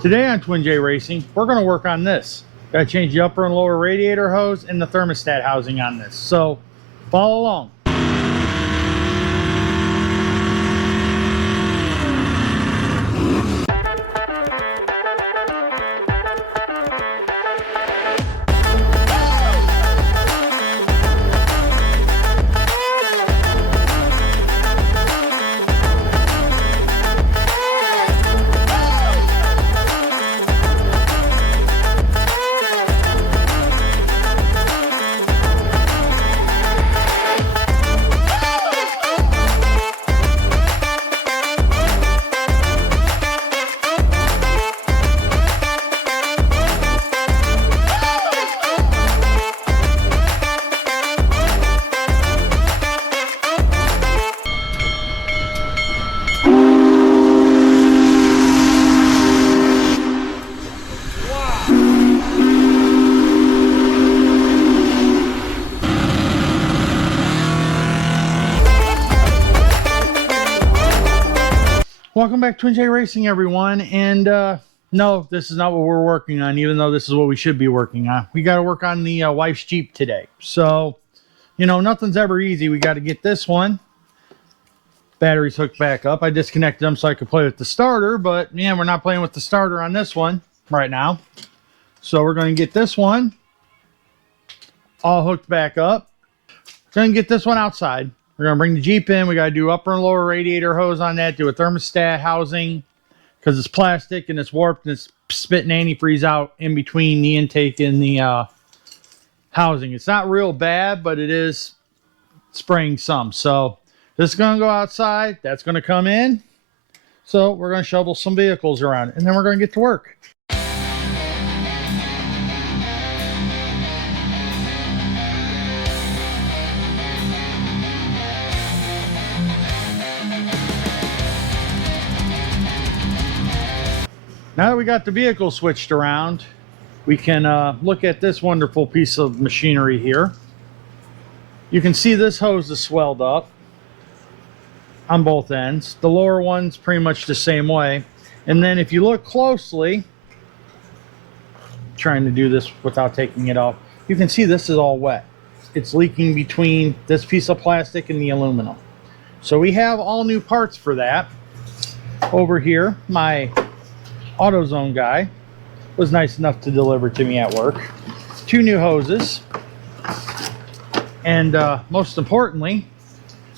Today on Twin J Racing, we're going to work on this. Got to change the upper and lower radiator hose and the thermostat housing on this. So follow along. Welcome back to Twin J Racing, everyone. And no, this is not what we're working on, even though this is what we should be working on. We got to work on the wife's Jeep today. So, you know, nothing's ever easy. We got to get this one. Batteries hooked back up. I disconnected them so I could play with the starter, but yeah, we're not playing with the starter on this one right now. So we're going to get this one all hooked back up. We're going to get this one outside. We're going to bring the Jeep in. We got to do upper and lower radiator hose on that, do a thermostat housing because it's plastic and it's warped and it's spitting antifreeze out in between the intake and the housing. It's not real bad, but it is spraying some. So this is going to go outside. That's going to come in. So we're going to shovel some vehicles around and then we're going to get to work. Now that we got the vehicle switched around, we can look at this wonderful piece of machinery here. You can see this hose is swelled up on both ends. The lower one's pretty much the same way. And then if you look closely, trying to do this without taking it off, you can see this is all wet. It's leaking between this piece of plastic and the aluminum. So we have all new parts for that. Over here, my AutoZone guy was nice enough to deliver to me at work. 2 new hoses. And most importantly,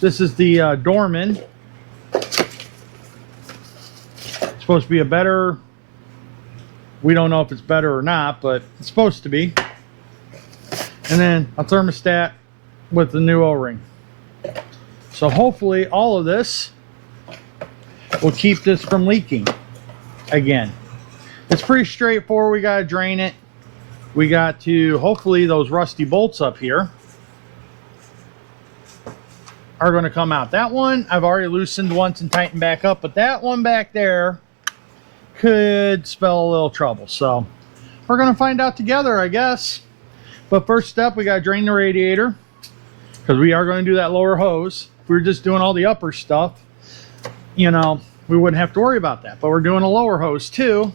this is the Dorman. It's supposed to be a better, we don't know if it's better or not, but it's supposed to be. And then a thermostat with the new O-ring. So hopefully all of this will keep this from leaking. Again, it's pretty straightforward. We got to drain it. We got to, hopefully those rusty bolts up here are going to come out. That one I've already loosened once and tightened back up, but that one back there could spell a little trouble. So we're going to find out together, I guess. But first step, we got to drain the radiator because we are going to do that lower hose. If we were just doing all the upper stuff, you know, we wouldn't have to worry about that, but we're doing a lower hose too,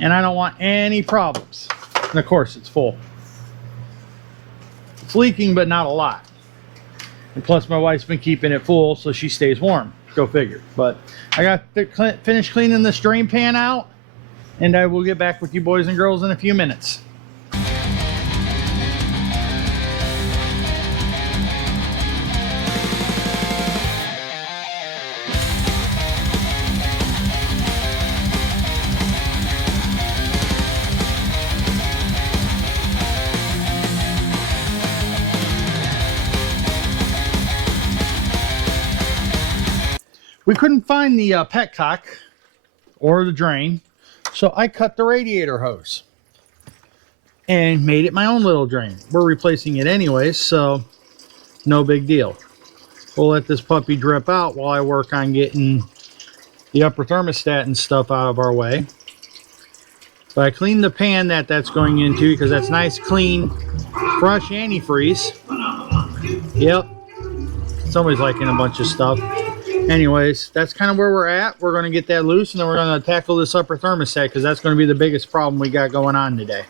and I don't want any problems. And of course it's full. It's leaking, but not a lot. And plus my wife's been keeping it full so she stays warm. Go figure. But I got to finish cleaning this drain pan out, and I will get back with you boys and girls in a few minutes. We couldn't find the petcock or the drain, so I cut the radiator hose and made it my own little drain. We're replacing it anyways, so no big deal. We'll let this puppy drip out while I work on getting the upper thermostat and stuff out of our way. But I cleaned the pan that's going into because that's nice, clean, fresh antifreeze. Yep. Somebody's liking a bunch of stuff. Anyways, that's kind of where we're at. We're going to get that loose, and then we're going to tackle this upper thermostat, because that's going to be the biggest problem we got going on today.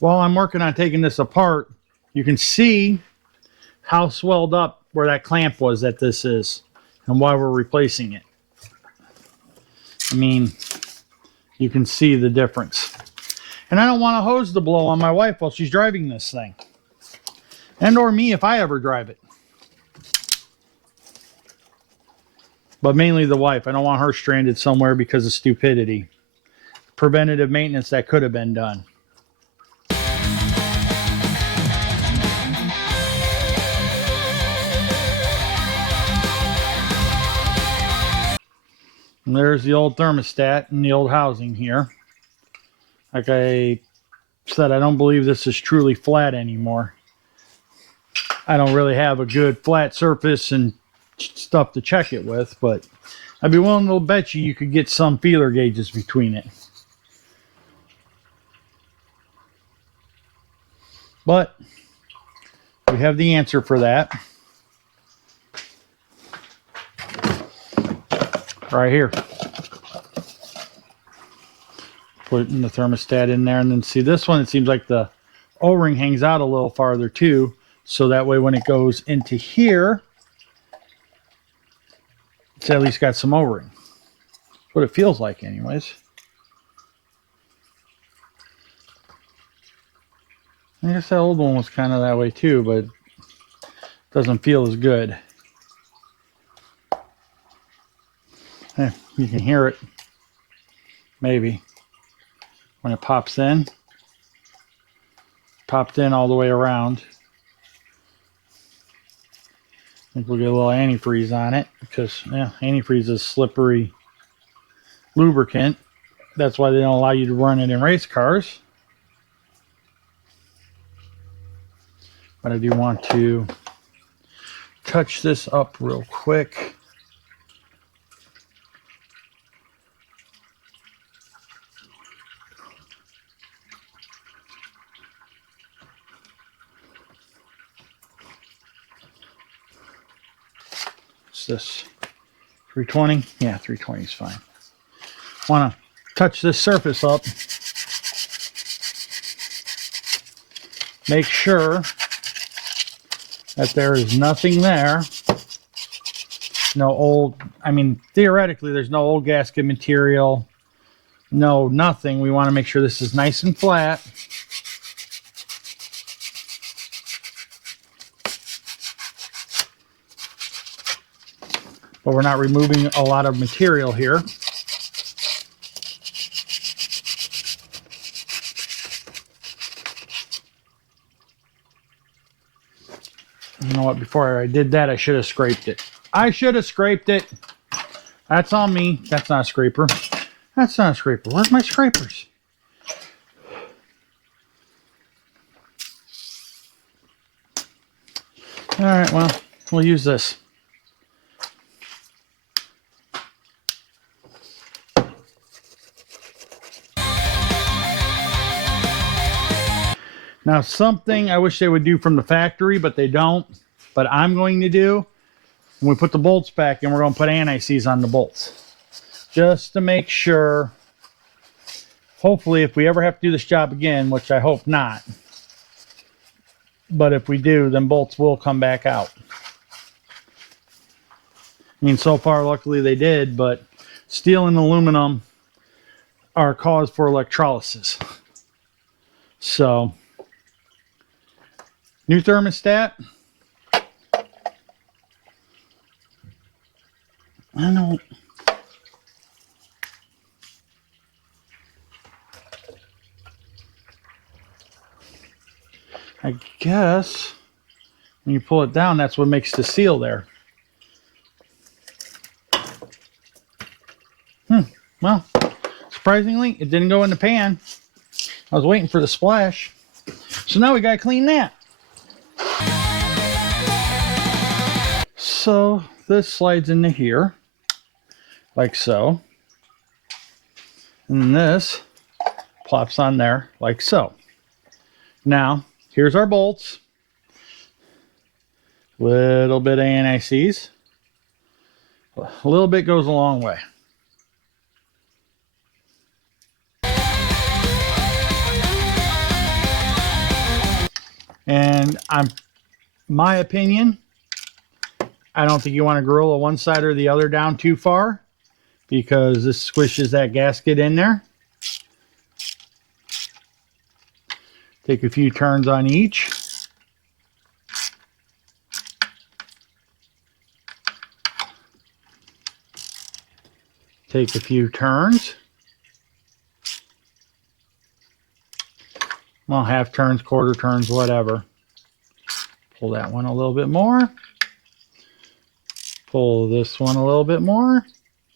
While I'm working on taking this apart, you can see how swelled up where that clamp was that this is, and why we're replacing it. I mean, you can see the difference. And I don't want a hose to blow on my wife while she's driving this thing. And or me if I ever drive it. But mainly the wife. I don't want her stranded somewhere because of stupidity. Preventative maintenance that could have been done. And there's the old thermostat in the old housing here. Like I said, I don't believe this is truly flat anymore. I don't really have a good flat surface and stuff to check it with, but I'd be willing to bet you could get some feeler gauges between it. But we have the answer for that. Right here. Putting the thermostat in there, and then see this one, it seems like the O-ring hangs out a little farther too, so that way when it goes into here, it's at least got some O-ring. That's what it feels like anyways. I guess that old one was kind of that way too, but it doesn't feel as good. You can hear it, maybe, when it pops in. Popped in all the way around. I think we'll get a little antifreeze on it, because antifreeze is slippery lubricant. That's why they don't allow you to run it in race cars. But I do want to touch this up real quick. This 320, yeah, 320 is fine. Want to touch this surface up, make sure that there is nothing there, no old, I mean theoretically there's no old gasket material, no nothing. We want to make sure this is nice and flat. But we're not removing a lot of material here. You know what? Before I did that, I should have scraped it. I should have scraped it. That's on me. That's not a scraper. That's not a scraper. Where's my scrapers? All right, well, we'll use this. Now, something I wish they would do from the factory, but they don't. But I'm going to do, when we put the bolts back in, we're going to put anti-seize on the bolts. Just to make sure, hopefully, if we ever have to do this job again, which I hope not. But if we do, then bolts will come back out. I mean, so far, luckily they did, but steel and aluminum are cause for electrolysis. So, new thermostat. I know. I guess when you pull it down, that's what makes the seal there. Well, surprisingly, it didn't go in the pan. I was waiting for the splash. So now we gotta clean that. So this slides into here, like so. And this plops on there like so. Now, here's our bolts. Little bit of anti-seize. A little bit goes a long way. And my opinion, I don't think you want to Gorilla one side or the other down too far, because this squishes that gasket in there. Take a few turns on each. Take a few turns. Well, half turns, quarter turns, whatever. Pull that one a little bit more. Pull this one a little bit more.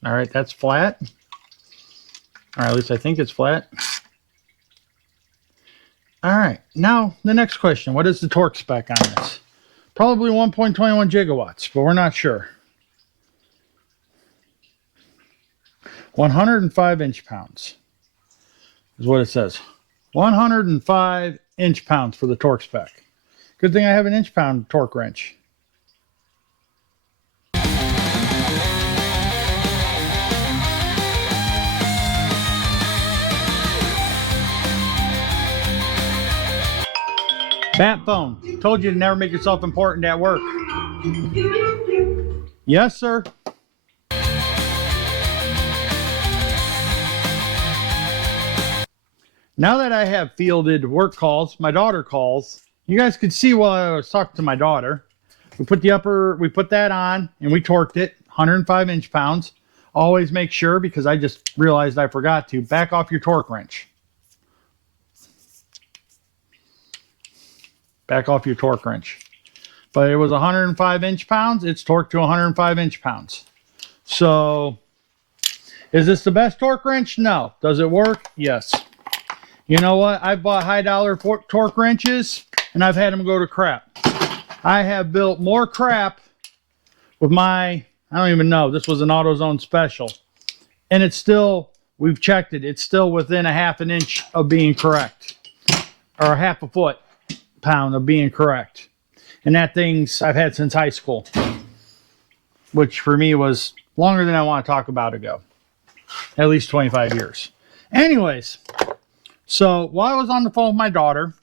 All right, that's flat. Or at least I think it's flat. All right, now the next question. What is the torque spec on this? Probably 1.21 gigawatts, but we're not sure. 105 inch-pounds is what it says. 105 inch-pounds for the torque spec. Good thing I have an inch-pound torque wrench. Bat phone. Told you to never make yourself important at work. Yes, sir. Now that I have fielded work calls, my daughter calls, you guys could see while I was talking to my daughter. We put that on and we torqued it, 105 inch-pounds. Always make sure, because I just realized I forgot to, back off your torque wrench. Back off your torque wrench. But it was 105 inch-pounds. It's torqued to 105 inch-pounds. So, is this the best torque wrench? No. Does it work? Yes. You know what? I've bought high-dollar torque wrenches, and I've had them go to crap. I have built more crap with my, I don't even know, this was an AutoZone special. And it's still, we've checked it, it's still within a half an inch of being correct. Or a half a foot-pound of being correct. And that thing's I've had since high school. Which for me was longer than I want to talk about ago. At least 25 years. Anyways. So while I was on the phone with my daughter,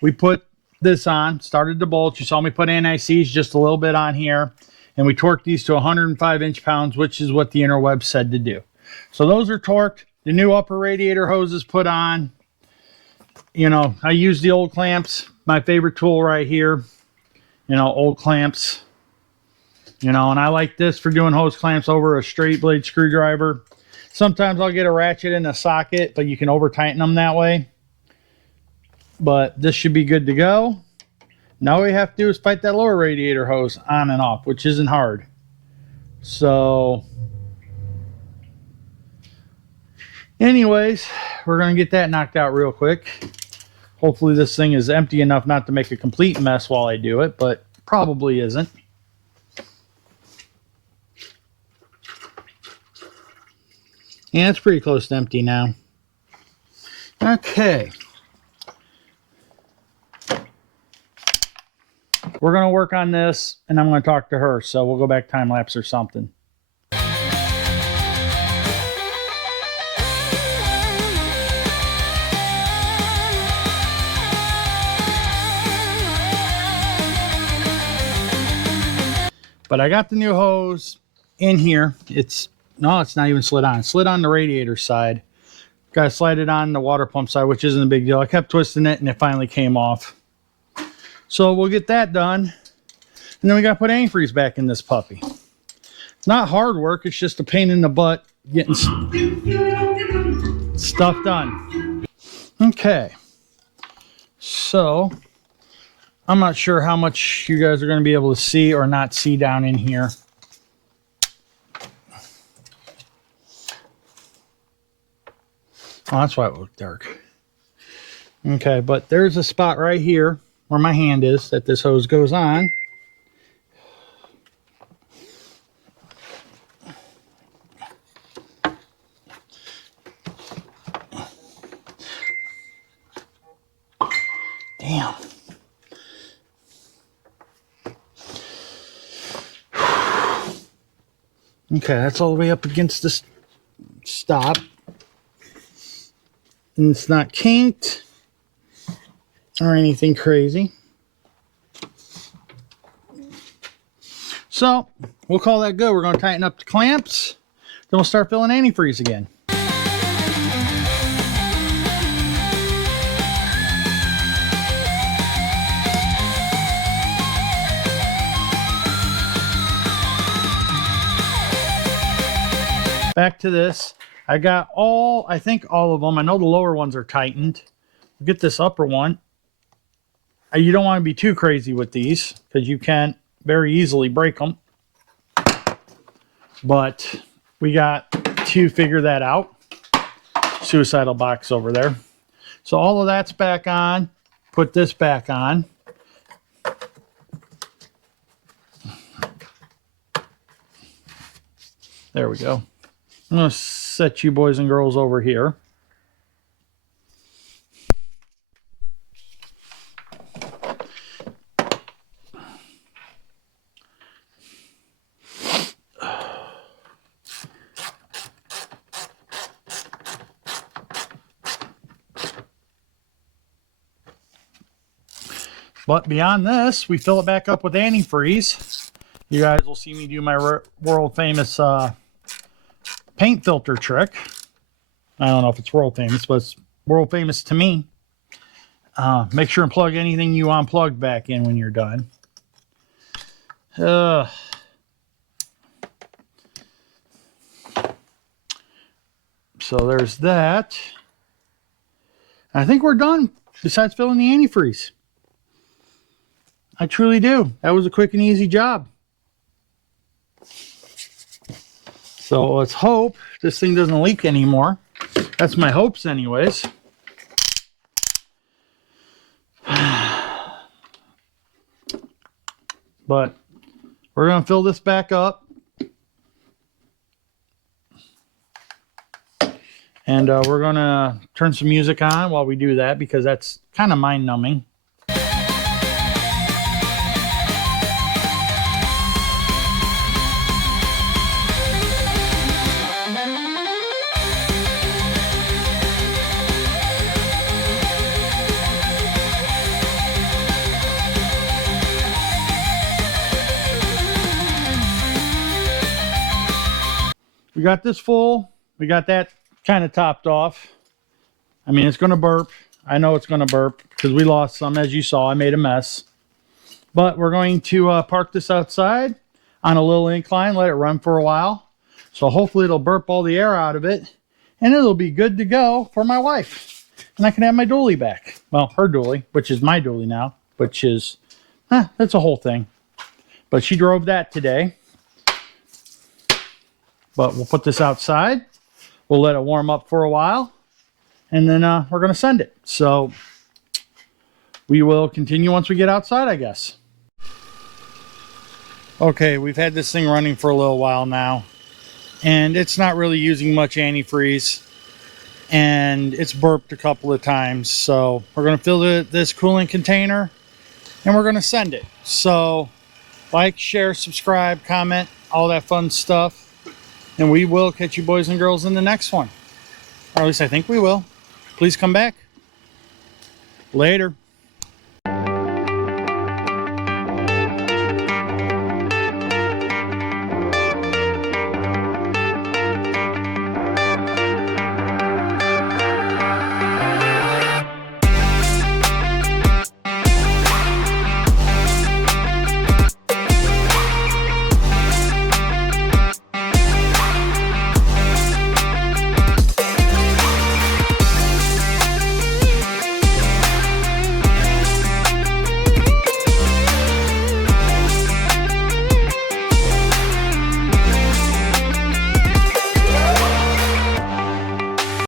we put this on, started the bolts. You saw me put anti-seize just a little bit on here. And we torqued these to 105 inch-pounds, which is what the interweb said to do. So those are torqued. The new upper radiator hose is put on. You know, I use the old clamps. My favorite tool right here. You know, old clamps. You know, and I like this for doing hose clamps over a straight blade screwdriver. Sometimes I'll get a ratchet in a socket, but you can over tighten them that way. But this should be good to go. Now all we have to do is fight that lower radiator hose on and off, which isn't hard. So, anyways, we're going to get that knocked out real quick. Hopefully this thing is empty enough not to make a complete mess while I do it, but probably isn't. Yeah, it's pretty close to empty now. Okay. We're going to work on this, and I'm going to talk to her, so we'll go back time-lapse or something. But I got the new hose in here. No, it's not even slid on. It slid on the radiator side. Got to slide it on the water pump side, which isn't a big deal. I kept twisting it, and it finally came off. So we'll get that done. And then we got to put antifreeze back in this puppy. It's not hard work. It's just a pain in the butt getting stuff done. Okay. So I'm not sure how much you guys are going to be able to see or not see down in here. Oh, that's why it looked dark. Okay, but there's a spot right here where my hand is that this hose goes on. Damn. Okay, that's all the way up against this stop. And it's not kinked or anything crazy. So we'll call that good. We're going to tighten up the clamps. Then we'll start filling antifreeze again. Back to this. I got I think all of them. I know the lower ones are tightened. Get this upper one. You don't want to be too crazy with these because you can very easily break them. But we got to figure that out. Suicidal box over there. So all of that's back on. Put this back on. There we go. I'm going to set you boys and girls over here. But beyond this, we fill it back up with antifreeze. You guys will see me do my world famous paint filter trick. I don't know if it's world famous, but it's world famous to me. Make sure and plug anything you unplugged back in when you're done. So there's that. I think we're done, besides filling the antifreeze. I truly do. That was a quick and easy job. So let's hope this thing doesn't leak anymore. That's my hopes anyways. But we're going to fill this back up. And we're going to turn some music on while we do that because that's kind of mind-numbing. We got this full. We got that kind of topped off. I mean, it's going to burp. I know it's going to burp because we lost some. As you saw, I made a mess. But we're going to park this outside on a little incline, let it run for a while. So hopefully it'll burp all the air out of it. And it'll be good to go for my wife. And I can have my dually back. Well, her dually, which is my dually now. Which is, that's a whole thing. But she drove that today. But we'll put this outside. We'll let it warm up for a while. And then we're going to send it. So we will continue once we get outside, I guess. Okay, we've had this thing running for a little while now. And it's not really using much antifreeze. And it's burped a couple of times. So we're going to fill this coolant container. And we're going to send it. So like, share, subscribe, comment, all that fun stuff. And we will catch you boys and girls in the next one. Or at least I think we will. Please come back. Later.